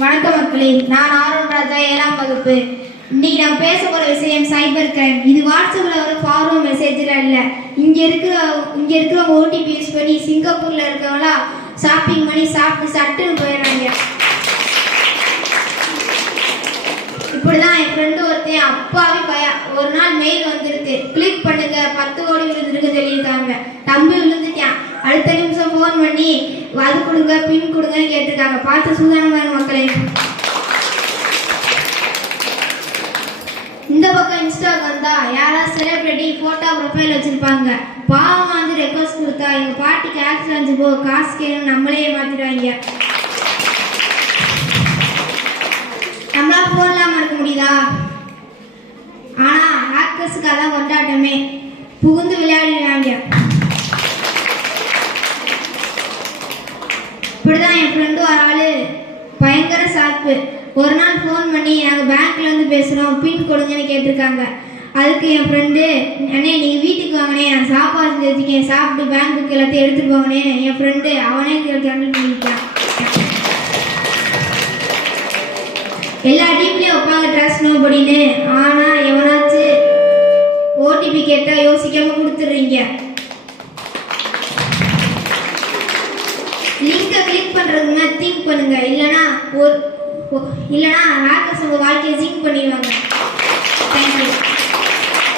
வணக்கம் மக்களே, நான் ஆரோன் ராஜா, 7ஆம் வகுப்பு. இன்னைக்கு நான் பேச போற விஷயம் சைபர் கிரைம். இது வாட்ஸ்அப்ல வர ஃபார்வர்ட் மெசேஜ்ல இல்ல. இங்க இருக்கிற ஓடிபி யூஸ் பண்ணி சிங்கப்பூர்ல இருக்கவங்களா ஷாப்பிங் பண்ணி சாப்பிட்டு சட்டுன்னு போயிடுறாங்க. இப்படிதான் என் ஃப்ரெண்டு ஒருத்தன் அப்பாவி ஒரு நாள் மெயில் வந்துருக்கு, கிளிக் பண்ணுங்க 10 கோடி விழுந்துருக்கு சொல்லியிருக்காங்க. தம்பி விழுந்துட்டான். அடுத்த நிமிஷம் ஃபோன் பண்ணி அது கொடுங்க பின் கொடுங்கன்னு கேட்டிருக்காங்க. பார்த்து சூதானமான மக்களே. இந்த பக்கம் இன்ஸ்டாக்கு வந்தா யாராவது செலிபிரிட்டி போட்டோ ப்ரொஃபைல் வச்சிருப்பாங்க. பாவம் வந்து ரெக்வஸ்ட் கொடுத்தா எங்க பாட்டிக்கு ஆக்சிடென்ட் போ காசு கேட்கணும் நம்மளே மாத்திடுவாங்க. நம்மளா போன் இல்லாம இருக்க முடியுதா? ஆனா ஹேக்கர்ஸுக்கு அதான் கொண்டாட்டமே, புகுந்து விளையாடுவாங்க. இப்படிதான் என் ஃப்ரெண்டு ஒரு ஆளு பயங்கர சாப்பு. ஒரு நாள் ஃபோன் பண்ணி நாங்கள் பேங்க்ல இருந்து பேசுகிறோம் பின் கொடுங்கன்னு கேட்டிருக்காங்க. அதுக்கு என் ஃப்ரெண்டு, அண்ணே நீங்கள் வீட்டுக்கு வாங்கினே நான் சாப்பாடு செஞ்சு வச்சுக்கேன், சாப்பிட்டு பேங்க் புக் எல்லாத்தையும் எடுத்துட்டு போங்கனே. என் ஃப்ரெண்டு அவனே கேன்சல் பண்ணிட்டான். எல்லா டீப்லேயும் வைப்பாங்க ட்ரஸ்ட் நோபடின்னு. ஆனால் எவனாச்சும் ஓடிபி கேட்டால் யோசிக்காம கொடுத்துடுறீங்க. லிங்கை கிளிக் பண்றதுக்கு திங்க் பண்ணுங்க, இல்லைன்னா ஹேக்கர்ஸ் உங்க வாழ்க்கையை சிங்க் பண்ணிடுவாங்க. தேங்க்யூ.